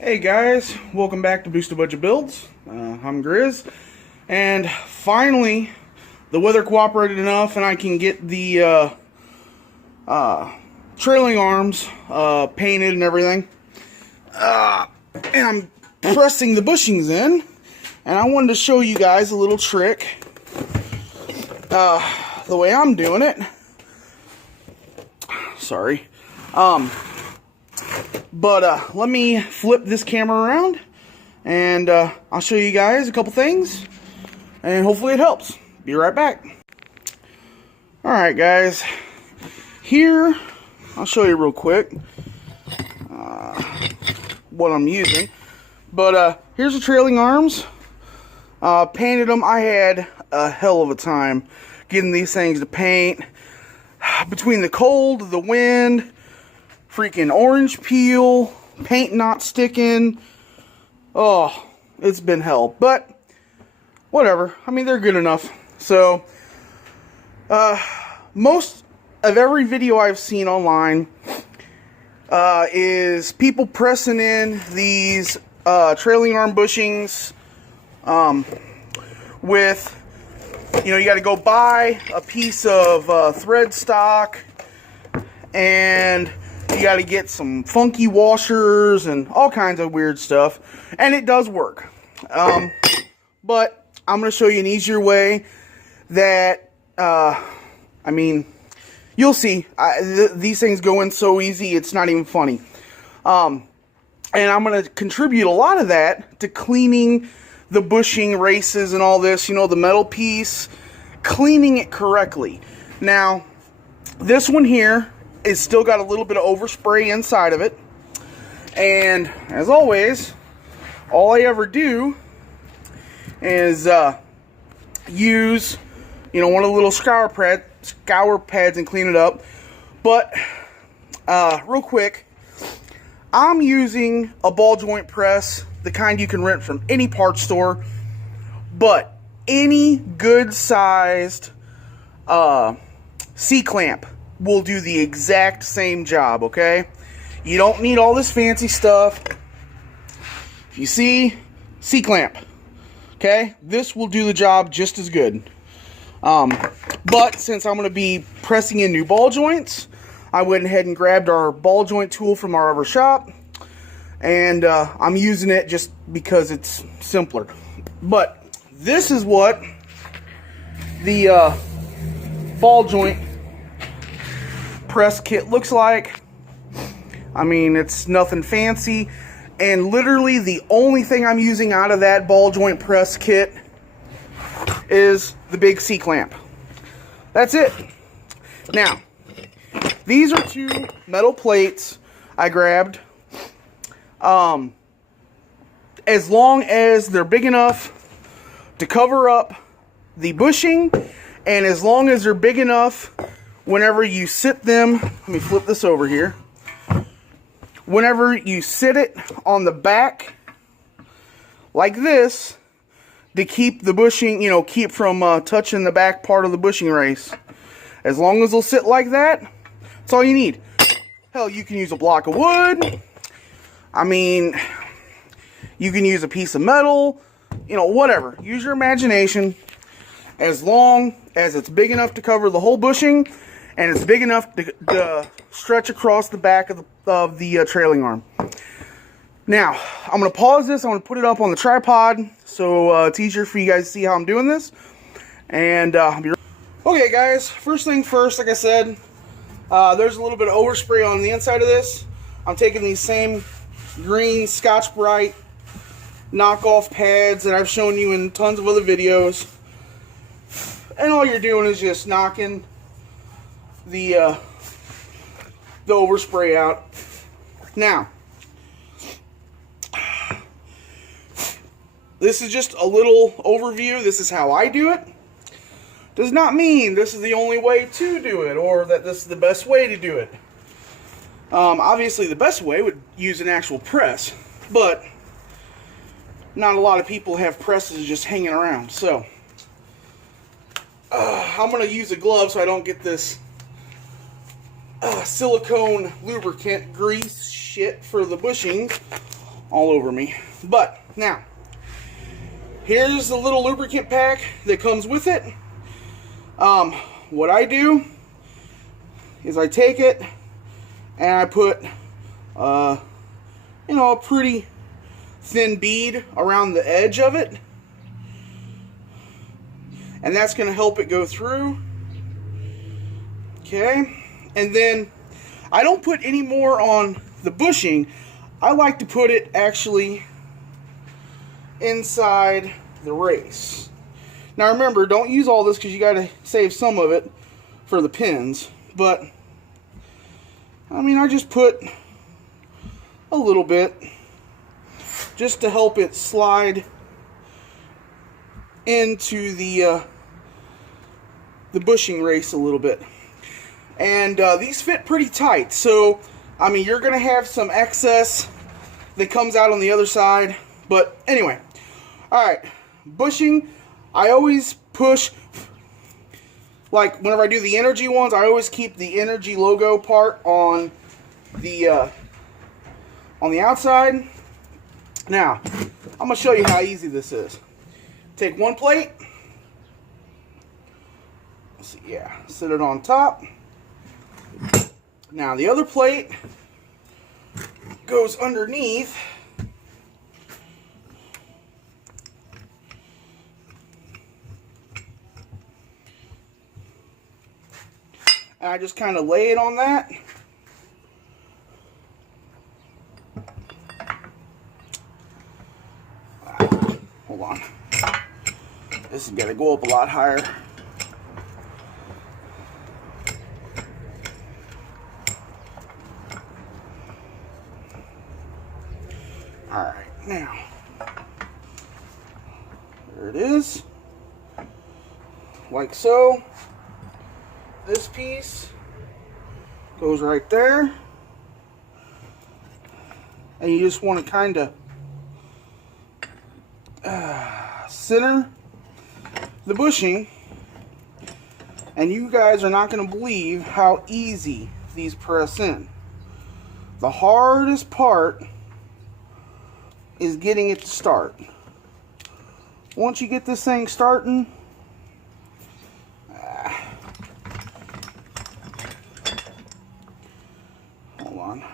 Hey guys, welcome back to Boost a Budget Builds. I'm Grizz, and finally the weather cooperated enough and I can get the trailing arms painted and everything. And I'm pressing the bushings in, and I wanted to show you guys a little trick, the way I'm doing it. Sorry. But let me flip this camera around, and I'll show you guys a couple things, and hopefully it helps. Be right back. Alright guys, here, I'll show you real quick what I'm using. But here's the trailing arms. Painted them. I had a hell of a time getting these things to paint. Between the cold, the wind, freaking orange peel, paint not sticking. Oh, it's been hell. But whatever. I mean, they're good enough. So, most of every video I've seen online is people pressing in these trailing arm bushings with, you know, you got to go buy a piece of thread stock, and you got to get some funky washers and all kinds of weird stuff, and it does work. But I'm going to show you an easier way that, I mean, you'll see. These things go in so easy, it's not even funny. And I'm going to contribute a lot of that to cleaning the bushing races and all this, you know, the metal piece, cleaning it correctly. Now, this one here is still got a little bit of overspray inside of it. And as always, all I ever do is use, you know, one of the little scour pads and clean it up. But real quick, I'm using a ball joint press, the kind you can rent from any parts store, but any good sized C-clamp will do the exact same job, okay? You don't need all this fancy stuff. If you see, C-clamp, okay? This will do the job just as good. But since I'm going to be pressing in new ball joints, I went ahead and grabbed our ball joint tool from our other shop, and I'm using it just because it's simpler. But this is what the ball joint press kit looks like. I mean, it's nothing fancy, and literally the only thing I'm using out of that ball joint press kit is the big C-clamp. That's it. Now, these are two metal plates I grabbed. As long as they're big enough to cover up the bushing, and as long as they're big enough whenever you sit them, let me flip this over here. Whenever you sit it on the back like this, to keep the bushing, you know, keep from touching the back part of the bushing race. As long as they'll sit like that, that's all you need. Hell, you can use a block of wood. I mean, you can use a piece of metal, you know, whatever. Use your imagination. As long as it's big enough to cover the whole bushing, and it's big enough to stretch across the back of the trailing arm. Now, I'm going to pause this. I'm going to put it up on the tripod so it's easier for you guys to see how I'm doing this. And okay, guys, first thing first, like I said, there's a little bit of overspray on the inside of this. I'm taking these same green Scotch-Brite knockoff pads that I've shown you in tons of other videos, and all you're doing is just knocking the overspray out. Now, this is just a little overview. This is how I do it. Does not mean this is the only way to do it, or that this is the best way to do it. Obviously, the best way would use an actual press, but not a lot of people have presses just hanging around. So, I'm going to use a glove so I don't get this silicone lubricant grease shit for the bushings all over me. But now, here's the little lubricant pack that comes with it. What I do is I take it and I put, you know, a pretty thin bead around the edge of it. And that's going to help it go through. Okay. And then I don't put any more on the bushing. I like to put it actually inside the race. Now remember, don't use all this because you got to save some of it for the pins. But, I mean, I just put a little bit just to help it slide into the bushing race a little bit. And these fit pretty tight, so I mean you're gonna have some excess that comes out on the other side. But anyway, alright, bushing, I always push, like whenever I do the energy ones, I always keep the energy logo part on the outside. Now, I'm gonna show you how easy this is. Take one plate, let's see, yeah, set it on top. Now the other plate goes underneath. And I just kind of lay it on that. Hold on. This has got to go up a lot higher. Alright, now, there it is, like so. This piece goes right there, and you just want to kind of center the bushing, and you guys are not going to believe how easy these press in. The hardest part is getting it to start. Once you get this thing starting, hold on.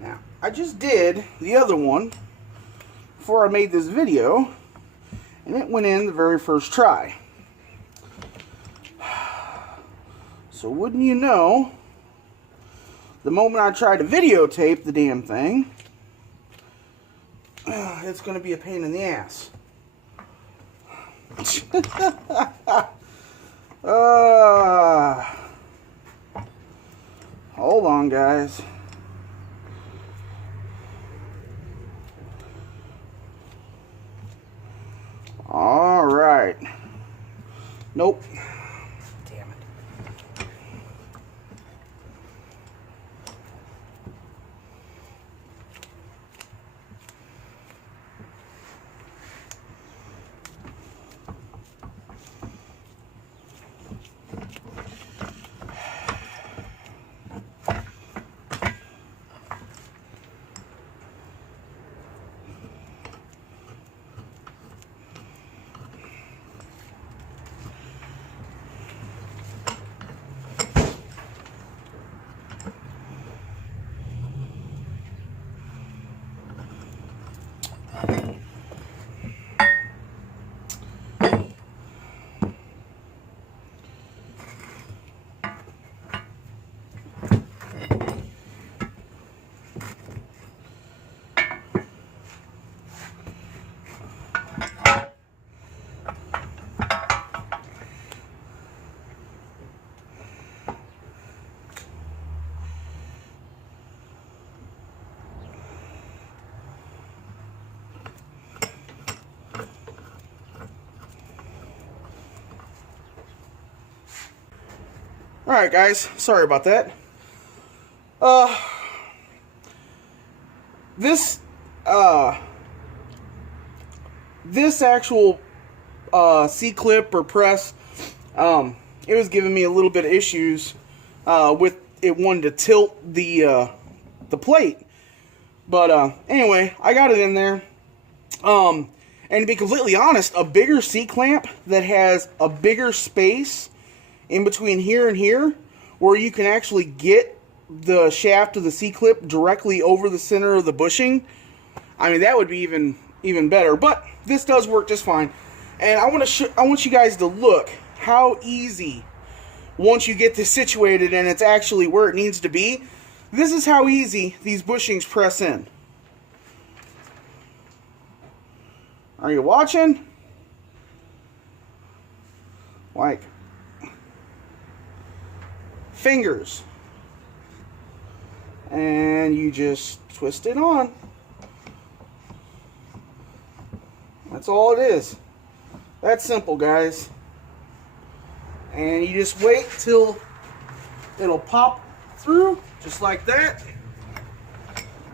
Now, I just did the other one before I made this video, and it went in the very first try. So wouldn't you know, the moment I try to videotape the damn thing, it's going to be a pain in the ass. Hold on, guys. All right. Nope. Damn it. Alright guys, sorry about that. This actual C-clip or press, it was giving me a little bit of issues with it wanting to tilt the plate. But anyway, I got it in there. And to be completely honest, a bigger C-clamp that has a bigger space in between here and here, where you can actually get the shaft of the C-clip directly over the center of the bushing, I mean, that would be even better. But this does work just fine. And I want you guys to look how easy, once you get this situated and it's actually where it needs to be, this is how easy these bushings press in. Are you watching? Like fingers. And you just twist it on. That's all it is. That's simple, guys. And you just wait till it'll pop through, just like that.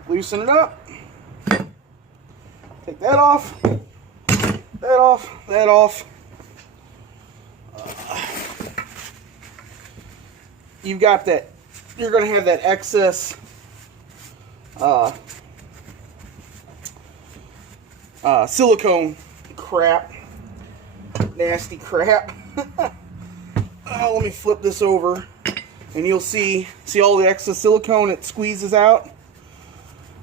Loosen it up. Take that off. That off. That off. You've got that. You're going to have that excess silicone crap. Nasty crap. Let me flip this over, and you'll see all the excess silicone it squeezes out.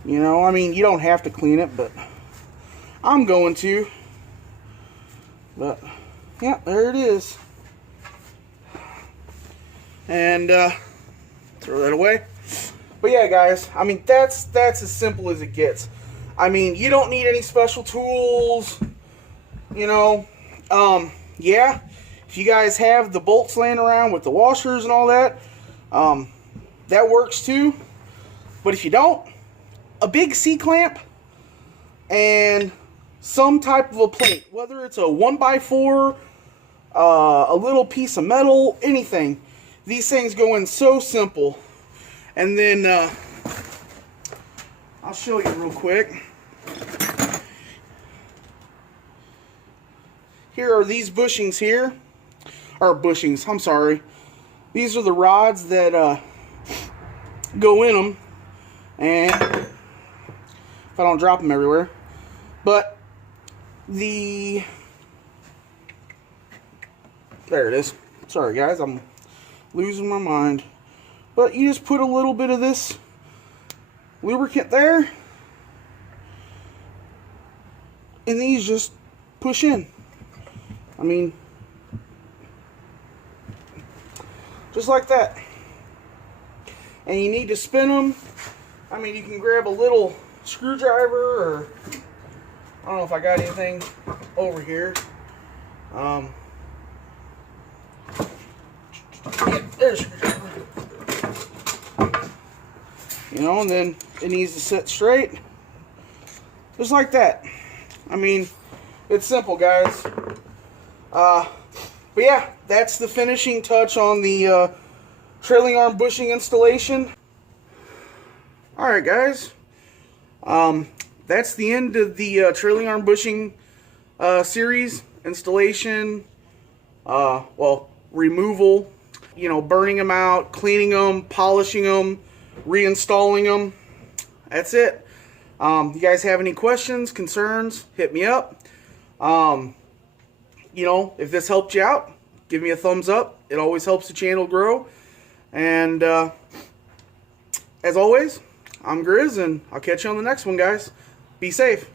You know, I mean, you don't have to clean it, but I'm going to. But yeah, there it is. And throw that away. But yeah, guys, I mean, that's as simple as it gets. I mean, you don't need any special tools. You know, yeah, if you guys have the bolts laying around with the washers and all that, that works too. But if you don't, a big C-clamp and some type of a plate, whether it's a 1x4, a little piece of metal, anything. These things go in so simple. And then I'll show you real quick. Here are these bushings here. Or bushings, I'm sorry. These are the rods that go in them. And if I don't drop them everywhere. But there it is. Sorry guys, I'm losing my mind. But you just put a little bit of this lubricant there, and these just push in. I mean, just like that. And you need to spin them. I mean, you can grab a little screwdriver, or I don't know if I got anything over here. Yeah, there's a screwdriver. You know, and then it needs to sit straight. Just like that. I mean, it's simple, guys. But yeah, that's the finishing touch on the trailing arm bushing installation. Alright, guys. That's the end of the trailing arm bushing series. Installation, well, removal, you know, burning them out, cleaning them, polishing them, reinstalling them. That's it. You guys have any questions, concerns, hit me up. You know, if this helped you out, give me a thumbs up. It always helps the channel grow. And as always, I'm Grizz, and I'll catch you on the next one, guys. Be safe.